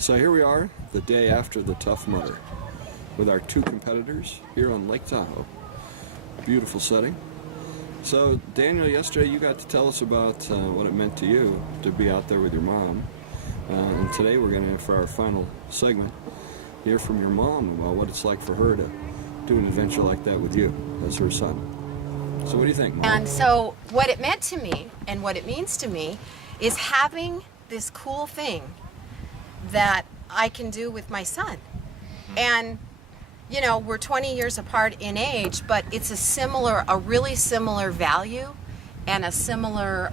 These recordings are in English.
So here we are, the day after the Tough Mudder, with our two competitors here on Lake Tahoe. Beautiful setting. So Daniel, yesterday you got to tell us about what it meant to you to be out there with your mom. And today we're going to, for our final segment, hear from your mom about what it's like for her to do an adventure like that with you as her son. So what do you think, Mom? And so what it meant to me and what it means to me is having this cool thing that I can do with my son. And you know, we're 20 years apart in age, but it's a really similar value and a similar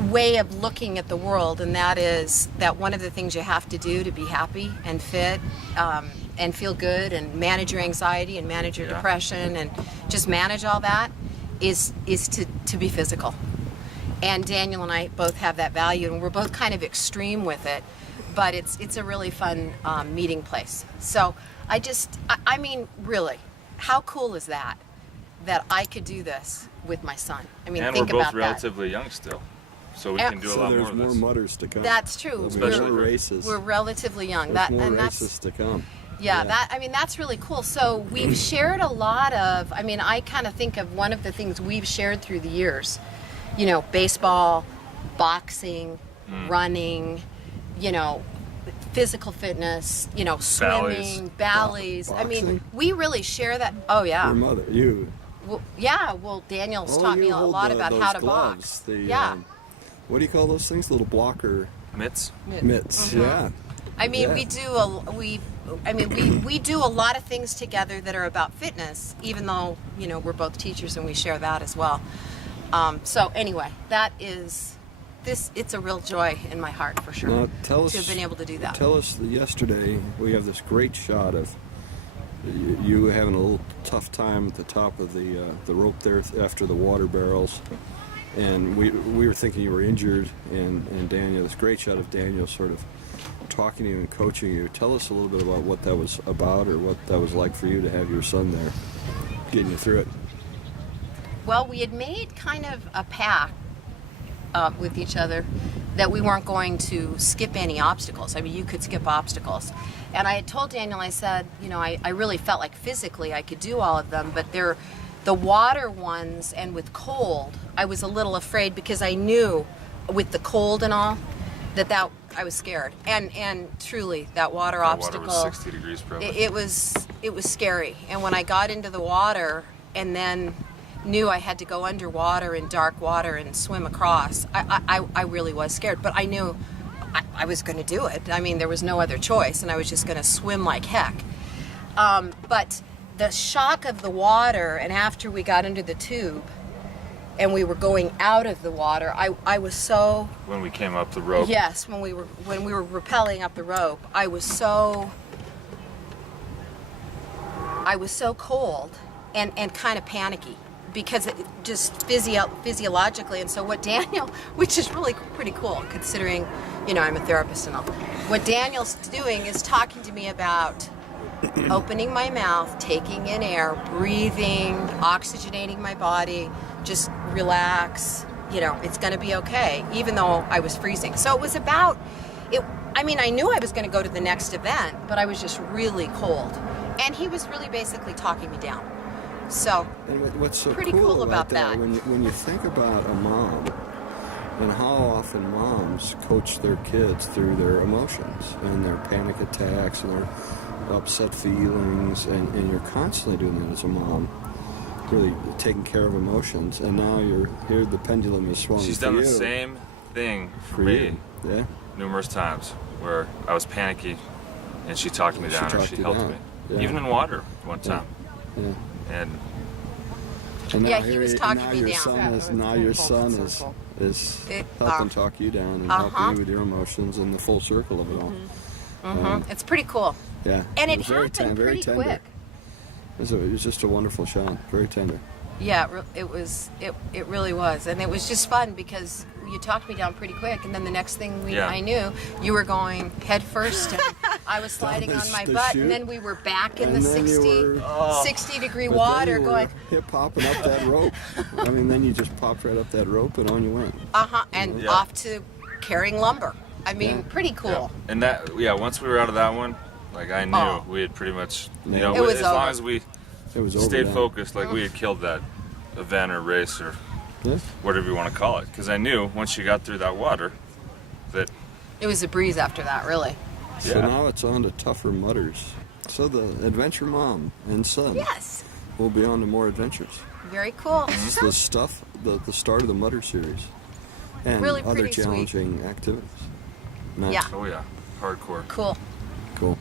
way of looking at the world, and that is that one of the things you have to do to be happy and fit and feel good and manage your anxiety and manage your depression and just manage all that is to be physical. And Daniel and I both have that value, and we're both kind of extreme with it, but it's a really fun meeting place. So I mean, really, how cool is that I could do this with my son? I mean, and think we're both about relatively young still, so we can do a lot more of So there's this. more mudders to come. That's true. There's more races. We're relatively young. There's more races to come. Yeah, that's really cool. So we've shared a lot of, I mean, I kind of think of one of the things we've shared through the years, you know, baseball, boxing, running, you know, physical fitness, you know, swimming, ballets. I mean, we really share that. Oh, yeah. Your mother, you. Well, yeah, well, Daniel's taught me a lot about how to box. Yeah. What do you call those things? Little blocker Mitts. mitts. Yeah. I mean, Yeah. we do a lot of things together that are about fitness, even though, you know, we're both teachers and we share that as well. So anyway, it's a real joy in my heart for sure. Now tell us, to have been able to do that. Tell us, yesterday we have this great shot of you having a little tough time at the top of the rope there after the water barrels, and we were thinking you were injured, and Daniel, this great shot of Daniel sort of talking to you and coaching you. Tell us a little bit about what that was about, or what that was like for you to have your son there getting you through it. Well, we had made kind of a pact with each other that we weren't going to skip any obstacles. I mean, you could skip obstacles. And I had told Daniel, I said, you know, I really felt like physically I could do all of them, but the water ones and with cold, I was a little afraid because I knew with the cold and all that I was scared. And truly, that water obstacle, water was 60 degrees probably. it was scary. And when I got into the water and then knew I had to go underwater in dark water and swim across, I really was scared, but I knew I was going to do it. I mean, there was no other choice, and I was just going to swim like heck. But the shock of the water, and after we got into the tube and we were going out of the water, I was so... When we came up the rope. Yes, when we were rappelling up the rope, I was so cold and kind of panicky, because it just physiologically. And so what Daniel, which is really pretty cool considering, you know, I'm a therapist and all, what Daniel's doing is talking to me about opening my mouth, taking in air, breathing, oxygenating my body, just relax, you know, it's going to be okay, even though I was freezing. So it was about it. I mean, I knew I was going to go to the next event, but I was just really cold, and he was really basically talking me down. So, and what's so pretty cool about that. When you think about a mom and how often moms coach their kids through their emotions and their panic attacks and their upset feelings, and you're constantly doing that as a mom, really taking care of emotions, and now you're here, the pendulum is swung. She's done the same thing for me numerous times, where I was panicky and she talked me down, or she helped me. Yeah. Even in water one time. Yeah. And now he was talking me down. Now your son is helping talk you down and helping you with your emotions, and the full circle of it all. It's pretty cool. Yeah. And it happened very pretty tender. quick. It was just a wonderful shot. Very tender. Yeah, it really was, and it was just fun because you talked me down pretty quick, and then the next thing I knew, you were going head first, and I was sliding on my butt, and then we were back in the 60-degree water going. Hip hopping up that rope. I mean, then you just popped right up that rope, and on you went. And off to carrying lumber. I mean, Yeah. pretty cool. Yeah. And that, once we were out of that one, like I knew Oh. we had pretty much, It was as long over. as we It was over stayed then. focused, like we had killed that event or race or Yeah. whatever you want to call it. Because I knew once you got through that water, that It was a breeze after that, really. So Yeah. now it's on to tougher mutters. So the adventure mom and son Yes. will be on to more adventures. Very cool. It's the stuff, the start of the Mutter series, and Really other pretty sweet. challenging activities. Nice. Yeah. oh yeah, hardcore. Cool. Cool.